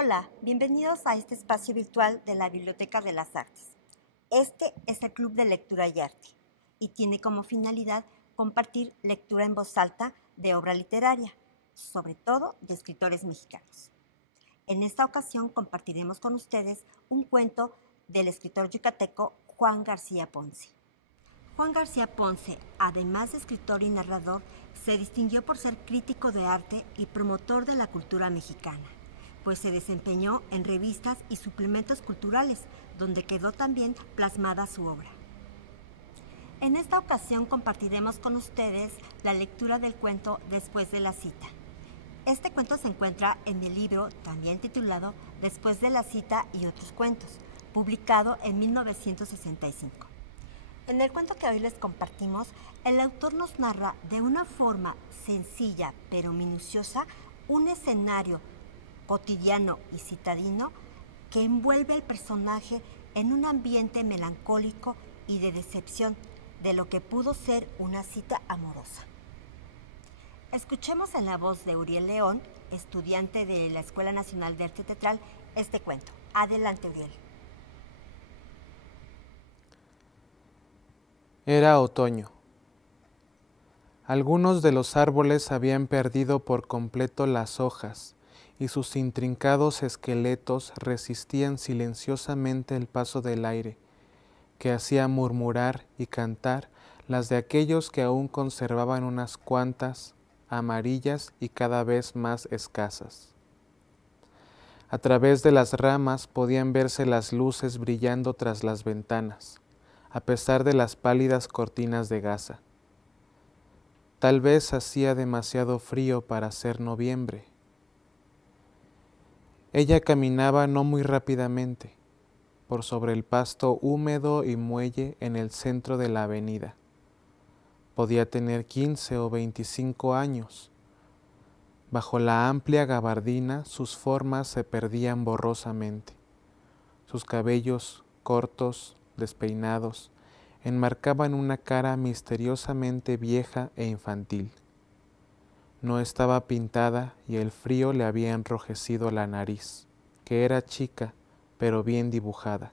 Hola, bienvenidos a este espacio virtual de la Biblioteca de las Artes. Este es el Club de Lectura y Arte y tiene como finalidad compartir lectura en voz alta de obra literaria, sobre todo de escritores mexicanos. En esta ocasión compartiremos con ustedes un cuento del escritor yucateco Juan García Ponce. Juan García Ponce, además de escritor y narrador, se distinguió por ser crítico de arte y promotor de la cultura mexicana, pues se desempeñó en revistas y suplementos culturales, donde quedó también plasmada su obra. En esta ocasión compartiremos con ustedes la lectura del cuento Después de la cita. Este cuento se encuentra en el libro, también titulado Después de la cita y otros cuentos, publicado en 1965. En el cuento que hoy les compartimos, el autor nos narra de una forma sencilla pero minuciosa un escenario cotidiano y citadino que envuelve al personaje en un ambiente melancólico y de decepción de lo que pudo ser una cita amorosa. Escuchemos en la voz de Uriel León, estudiante de la Escuela Nacional de Arte Teatral, este cuento. Adelante, Uriel. Era otoño. Algunos de los árboles habían perdido por completo las hojas y sus intrincados esqueletos resistían silenciosamente el paso del aire, que hacía murmurar y cantar las de aquellos que aún conservaban unas cuantas, amarillas y cada vez más escasas. A través de las ramas podían verse las luces brillando tras las ventanas, a pesar de las pálidas cortinas de gasa. Tal vez hacía demasiado frío para ser noviembre. Ella caminaba no muy rápidamente, por sobre el pasto húmedo y muelle en el centro de la avenida. Podía tener 15 o 25 años. Bajo la amplia gabardina sus formas se perdían borrosamente. Sus cabellos cortos, despeinados, enmarcaban una cara misteriosamente vieja e infantil. No estaba pintada y el frío le había enrojecido la nariz, que era chica, pero bien dibujada.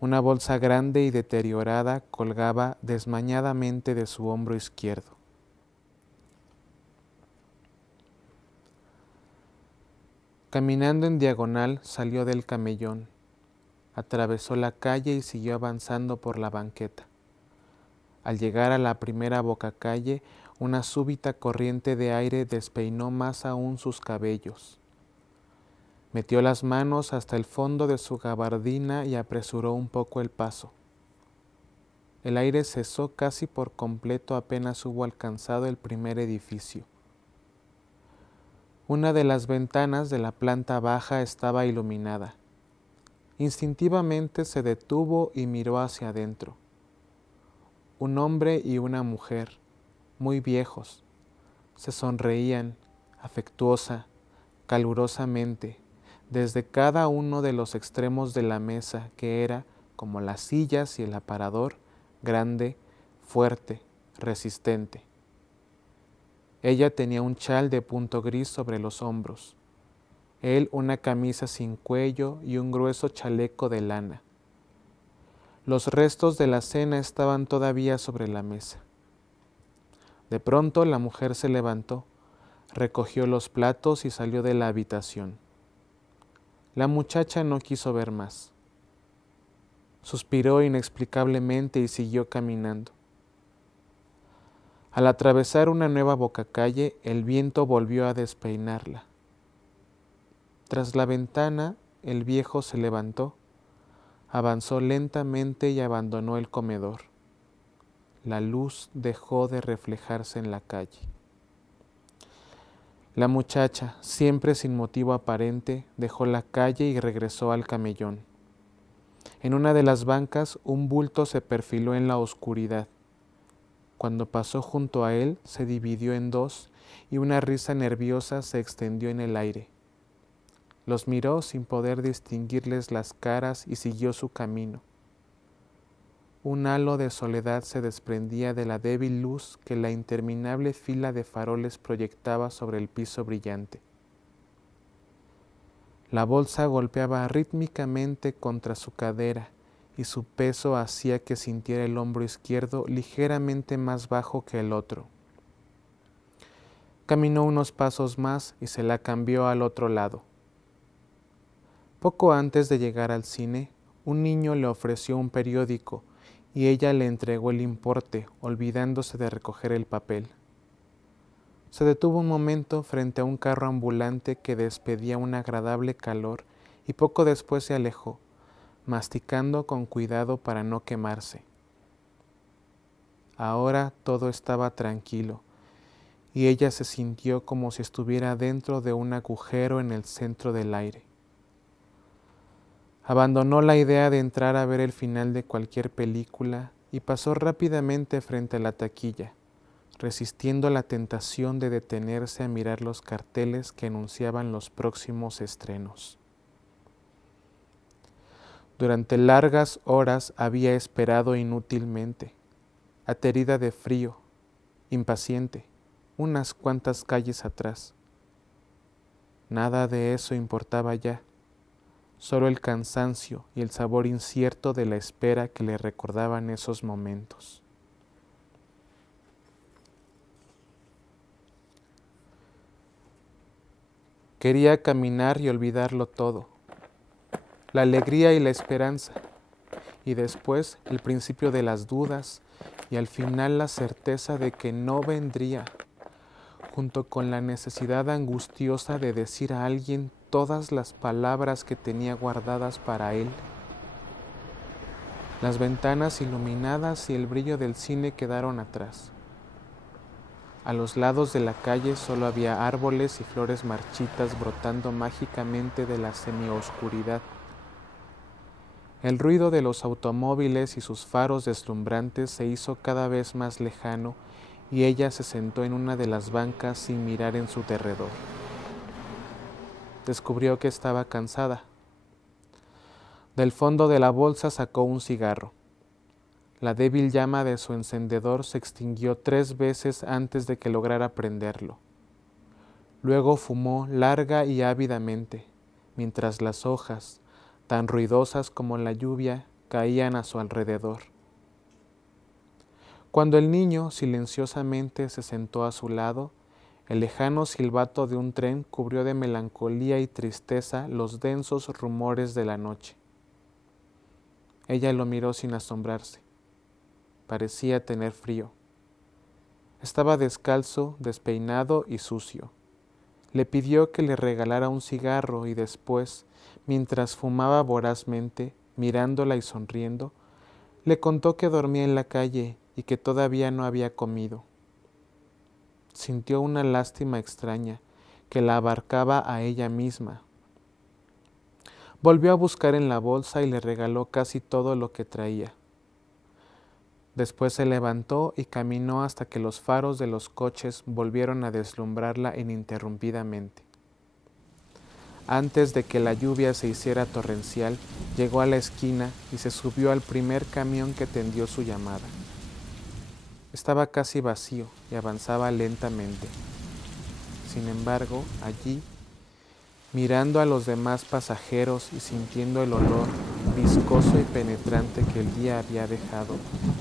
Una bolsa grande y deteriorada colgaba desmañadamente de su hombro izquierdo. Caminando en diagonal salió del camellón, atravesó la calle y siguió avanzando por la banqueta. Al llegar a la primera bocacalle, una súbita corriente de aire despeinó más aún sus cabellos. Metió las manos hasta el fondo de su gabardina y apresuró un poco el paso. El aire cesó casi por completo apenas hubo alcanzado el primer edificio. Una de las ventanas de la planta baja estaba iluminada. Instintivamente se detuvo y miró hacia adentro. Un hombre y una mujer, muy viejos, se sonreían afectuosa, calurosamente, desde cada uno de los extremos de la mesa que era, como las sillas y el aparador, grande, fuerte, resistente. Ella tenía un chal de punto gris sobre los hombros, él una camisa sin cuello y un grueso chaleco de lana. Los restos de la cena estaban todavía sobre la mesa. De pronto la mujer se levantó, recogió los platos y salió de la habitación. La muchacha no quiso ver más. Suspiró inexplicablemente y siguió caminando. Al atravesar una nueva bocacalle, el viento volvió a despeinarla. Tras la ventana, el viejo se levantó, avanzó lentamente y abandonó el comedor. La luz dejó de reflejarse en la calle. La muchacha, siempre sin motivo aparente, dejó la calle y regresó al camellón. En una de las bancas, un bulto se perfiló en la oscuridad. Cuando pasó junto a él, se dividió en dos y una risa nerviosa se extendió en el aire. Los miró sin poder distinguirles las caras y siguió su camino. Un halo de soledad se desprendía de la débil luz que la interminable fila de faroles proyectaba sobre el piso brillante. La bolsa golpeaba rítmicamente contra su cadera y su peso hacía que sintiera el hombro izquierdo ligeramente más bajo que el otro. Caminó unos pasos más y se la cambió al otro lado. Poco antes de llegar al cine, un niño le ofreció un periódico y ella le entregó el importe, olvidándose de recoger el papel. Se detuvo un momento frente a un carro ambulante que despedía un agradable calor y poco después se alejó, masticando con cuidado para no quemarse. Ahora todo estaba tranquilo, y ella se sintió como si estuviera dentro de un agujero en el centro del aire. Abandonó la idea de entrar a ver el final de cualquier película y pasó rápidamente frente a la taquilla, resistiendo la tentación de detenerse a mirar los carteles que anunciaban los próximos estrenos. Durante largas horas había esperado inútilmente, aterida de frío, impaciente, unas cuantas calles atrás. Nada de eso importaba ya, solo el cansancio y el sabor incierto de la espera que le recordaban esos momentos. Quería caminar y olvidarlo todo, la alegría y la esperanza, y después el principio de las dudas, y al final la certeza de que no vendría, junto con la necesidad angustiosa de decir a alguien todas las palabras que tenía guardadas para él. Las ventanas iluminadas y el brillo del cine quedaron atrás. A los lados de la calle solo había árboles y flores marchitas brotando mágicamente de la semioscuridad. El ruido de los automóviles y sus faros deslumbrantes se hizo cada vez más lejano y ella se sentó en una de las bancas sin mirar en su derredor. Descubrió que estaba cansada. Del fondo de la bolsa sacó un cigarro. La débil llama de su encendedor se extinguió 3 veces antes de que lograra prenderlo. Luego fumó larga y ávidamente, mientras las hojas, tan ruidosas como la lluvia, caían a su alrededor. Cuando el niño silenciosamente se sentó a su lado, el lejano silbato de un tren cubrió de melancolía y tristeza los densos rumores de la noche. Ella lo miró sin asombrarse. Parecía tener frío. Estaba descalzo, despeinado y sucio. Le pidió que le regalara un cigarro y después, mientras fumaba vorazmente, mirándola y sonriendo, le contó que dormía en la calle y que todavía no había comido. Sintió una lástima extraña que la abarcaba a ella misma. Volvió a buscar en la bolsa y le regaló casi todo lo que traía. Después se levantó y caminó hasta que los faros de los coches volvieron a deslumbrarla ininterrumpidamente. Antes de que la lluvia se hiciera torrencial, llegó a la esquina y se subió al primer camión que tendió su llamada. Estaba casi vacío y avanzaba lentamente. Sin embargo, allí, mirando a los demás pasajeros y sintiendo el olor viscoso y penetrante que el día había dejado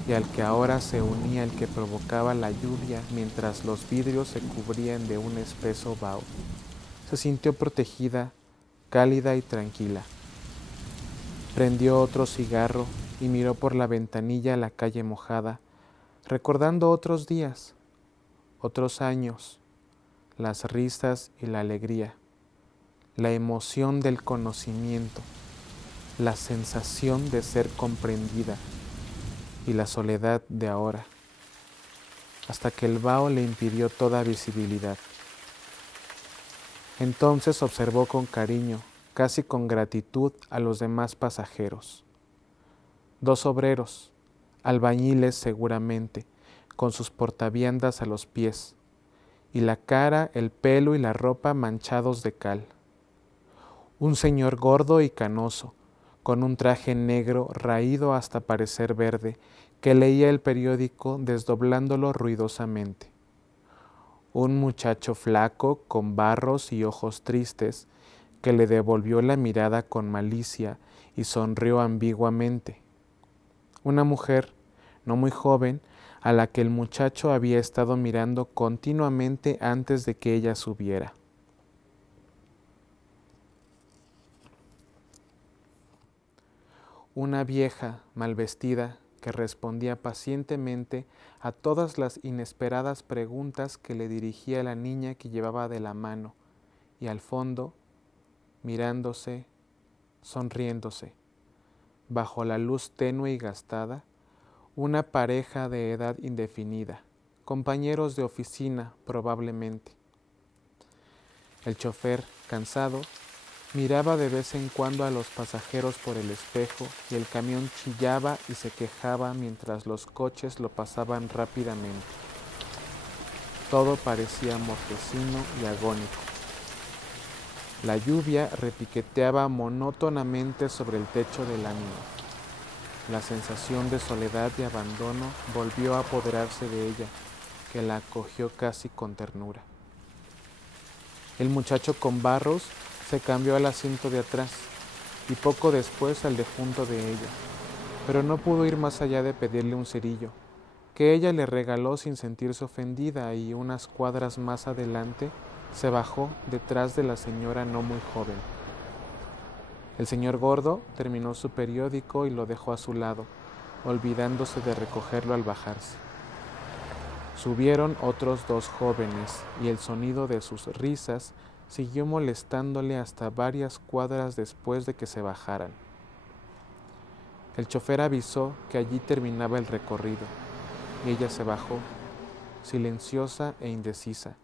y al que ahora se unía el que provocaba la lluvia mientras los vidrios se cubrían de un espeso vaho, se sintió protegida, cálida y tranquila. Prendió otro cigarro y miró por la ventanilla la calle mojada, recordando otros días, otros años, las risas y la alegría, la emoción del conocimiento, la sensación de ser comprendida y la soledad de ahora, hasta que el vaho le impidió toda visibilidad. Entonces observó con cariño, casi con gratitud, a los demás pasajeros. 2 obreros, albañiles seguramente, con sus portaviandas a los pies, y la cara, el pelo y la ropa manchados de cal. Un señor gordo y canoso, con un traje negro raído hasta parecer verde, que leía el periódico desdoblándolo ruidosamente. Un muchacho flaco, con barros y ojos tristes, que le devolvió la mirada con malicia y sonrió ambiguamente. Una mujer, no muy joven, a la que el muchacho había estado mirando continuamente antes de que ella subiera. Una vieja mal vestida que respondía pacientemente a todas las inesperadas preguntas que le dirigía la niña que llevaba de la mano, y al fondo, mirándose, sonriéndose, bajo la luz tenue y gastada, una pareja de edad indefinida, compañeros de oficina probablemente. El chofer, cansado, miraba de vez en cuando a los pasajeros por el espejo y el camión chillaba y se quejaba mientras los coches lo pasaban rápidamente. Todo parecía mortecino y agónico. La lluvia repiqueteaba monótonamente sobre el techo del ánimo. La sensación de soledad y abandono volvió a apoderarse de ella, que la acogió casi con ternura. El muchacho con barros se cambió al asiento de atrás y poco después al de junto de ella, pero no pudo ir más allá de pedirle un cerillo, que ella le regaló sin sentirse ofendida, y unas cuadras más adelante se bajó detrás de la señora no muy joven. El señor gordo terminó su periódico y lo dejó a su lado, olvidándose de recogerlo al bajarse. Subieron otros dos jóvenes y el sonido de sus risas siguió molestándole hasta varias cuadras después de que se bajaran. El chofer avisó que allí terminaba el recorrido y ella se bajó, silenciosa e indecisa,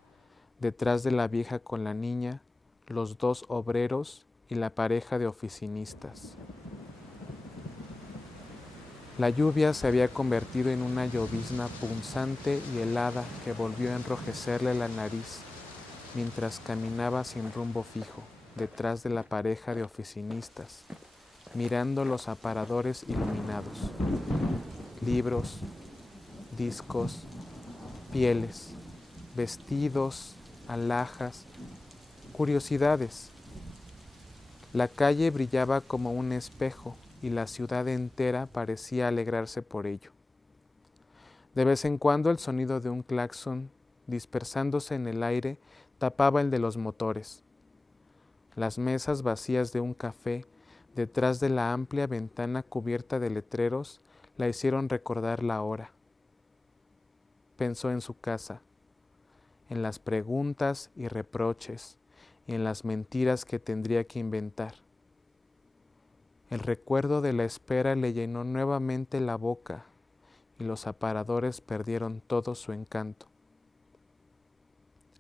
detrás de la vieja con la niña, los dos obreros y la pareja de oficinistas. La lluvia se había convertido en una llovizna punzante y helada que volvió a enrojecerle la nariz mientras caminaba sin rumbo fijo detrás de la pareja de oficinistas, mirando los aparadores iluminados, libros, discos, pieles, vestidos, alhajas, curiosidades. La calle brillaba como un espejo y la ciudad entera parecía alegrarse por ello. De vez en cuando el sonido de un claxon, dispersándose en el aire, tapaba el de los motores. Las mesas vacías de un café, detrás de la amplia ventana cubierta de letreros, la hicieron recordar la hora. Pensó en su casa, en las preguntas y reproches, y en las mentiras que tendría que inventar. El recuerdo de la espera le llenó nuevamente la boca y los aparadores perdieron todo su encanto.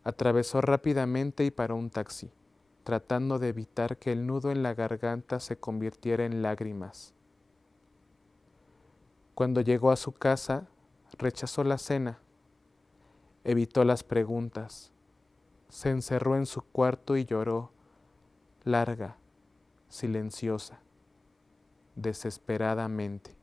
Atravesó rápidamente y paró un taxi, tratando de evitar que el nudo en la garganta se convirtiera en lágrimas. Cuando llegó a su casa, rechazó la cena, evitó las preguntas, se encerró en su cuarto y lloró, larga, silenciosa, desesperadamente.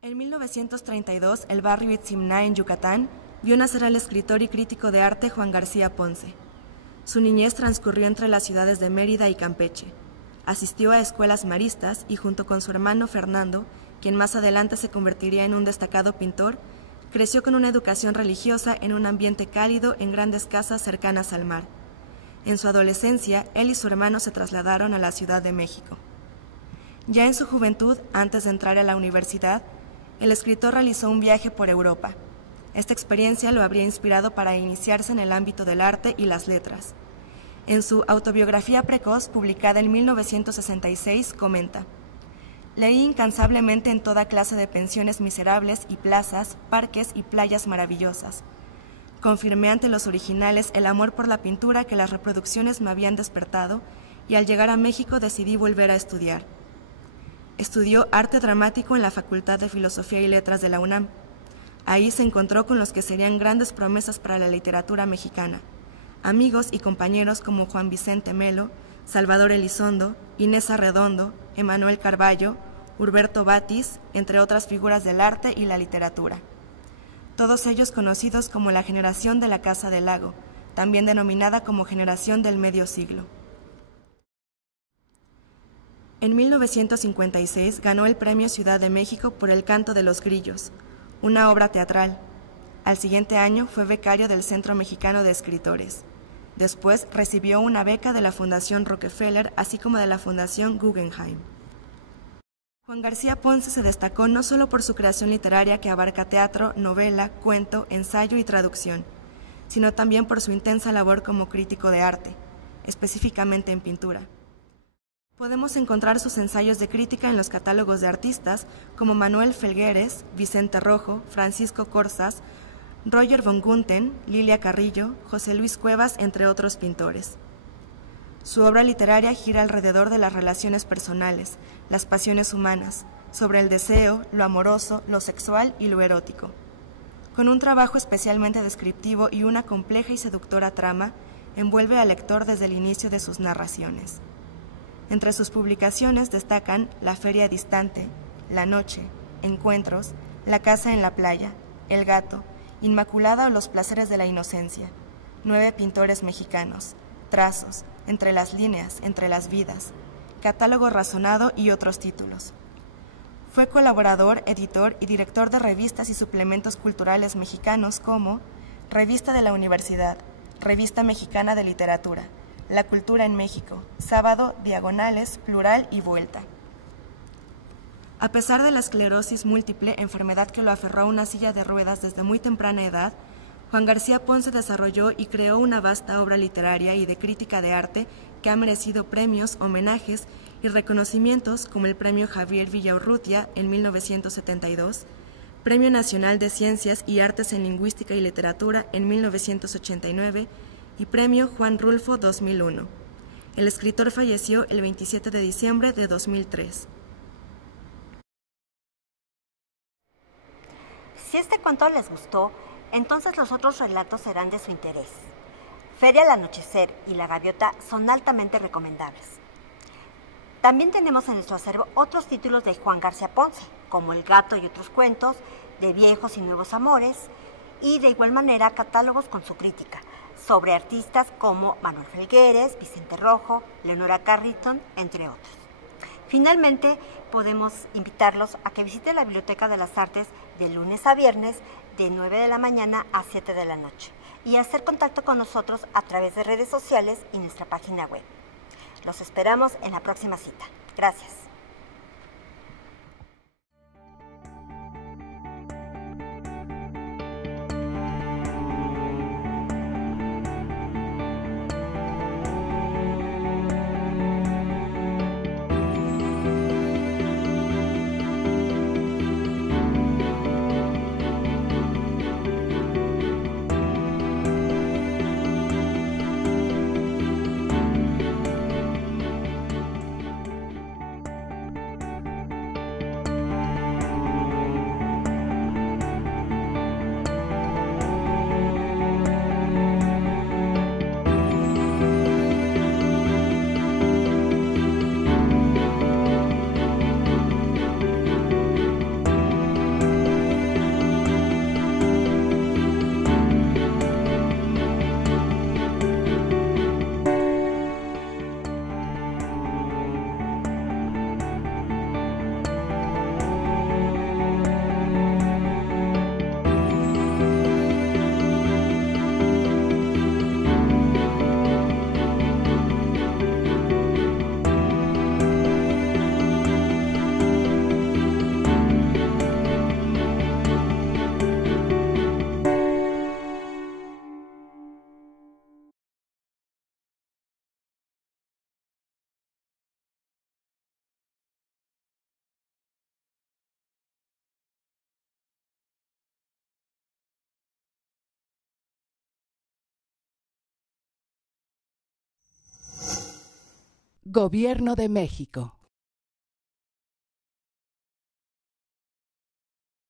En 1932, el barrio Itzimná, en Yucatán, vio nacer al escritor y crítico de arte Juan García Ponce. Su niñez transcurrió entre las ciudades de Mérida y Campeche. Asistió a escuelas maristas y junto con su hermano Fernando, quien más adelante se convertiría en un destacado pintor, creció con una educación religiosa en un ambiente cálido en grandes casas cercanas al mar. En su adolescencia, él y su hermano se trasladaron a la Ciudad de México. Ya en su juventud, antes de entrar a la universidad, el escritor realizó un viaje por Europa. Esta experiencia lo habría inspirado para iniciarse en el ámbito del arte y las letras. En su autobiografía precoz, publicada en 1966, comenta: «Leí incansablemente en toda clase de pensiones miserables y plazas, parques y playas maravillosas. Confirmé ante los originales el amor por la pintura que las reproducciones me habían despertado y al llegar a México decidí volver a estudiar». Estudió arte dramático en la Facultad de Filosofía y Letras de la UNAM. Ahí se encontró con los que serían grandes promesas para la literatura mexicana, amigos y compañeros como Juan Vicente Melo, Salvador Elizondo, Inés Arredondo, Emanuel Carballo, Hurberto Batis, entre otras figuras del arte y la literatura. Todos ellos conocidos como la generación de la Casa del Lago, también denominada como generación del medio siglo. En 1956 ganó el Premio Ciudad de México por El canto de los grillos, una obra teatral. Al siguiente año fue becario del Centro Mexicano de Escritores. Después recibió una beca de la Fundación Rockefeller, así como de la Fundación Guggenheim. Juan García Ponce se destacó no solo por su creación literaria que abarca teatro, novela, cuento, ensayo y traducción, sino también por su intensa labor como crítico de arte, específicamente en pintura. Podemos encontrar sus ensayos de crítica en los catálogos de artistas como Manuel Felgueres, Vicente Rojo, Francisco Corsas, Roger von Gunthen, Lilia Carrillo, José Luis Cuevas, entre otros pintores. Su obra literaria gira alrededor de las relaciones personales, las pasiones humanas, sobre el deseo, lo amoroso, lo sexual y lo erótico. Con un trabajo especialmente descriptivo y una compleja y seductora trama, envuelve al lector desde el inicio de sus narraciones. Entre sus publicaciones destacan La feria distante, La noche, Encuentros, La casa en la playa, El gato, Inmaculada o Los placeres de la inocencia, 9 pintores mexicanos, Trazos, Entre las líneas, Entre las vidas, Catálogo razonado y otros títulos. Fue colaborador, editor y director de revistas y suplementos culturales mexicanos como Revista de la Universidad, Revista Mexicana de Literatura, La Cultura en México, Sábado, Diagonales, Plural y Vuelta. A pesar de la esclerosis múltiple, enfermedad que lo aferró a una silla de ruedas desde muy temprana edad, Juan García Ponce desarrolló y creó una vasta obra literaria y de crítica de arte que ha merecido premios, homenajes y reconocimientos como el Premio Javier Villaurrutia en 1972, Premio Nacional de Ciencias y Artes en Lingüística y Literatura en 1989 y Premio Juan Rulfo 2001. El escritor falleció el 27 de diciembre de 2003. Si este cuento les gustó, entonces los otros relatos serán de su interés. Feria al anochecer y La gaviota son altamente recomendables. También tenemos en nuestro acervo otros títulos de Juan García Ponce, como El gato y otros cuentos, De viejos y nuevos amores, y de igual manera catálogos con su crítica, sobre artistas como Manuel Felgueres, Vicente Rojo, Leonora Carrington, entre otros. Finalmente, podemos invitarlos a que visiten la Biblioteca de las Artes de lunes a viernes de 9 de la mañana a 7 de la noche y hacer contacto con nosotros a través de redes sociales y nuestra página web. Los esperamos en la próxima cita. Gracias. Gobierno de México.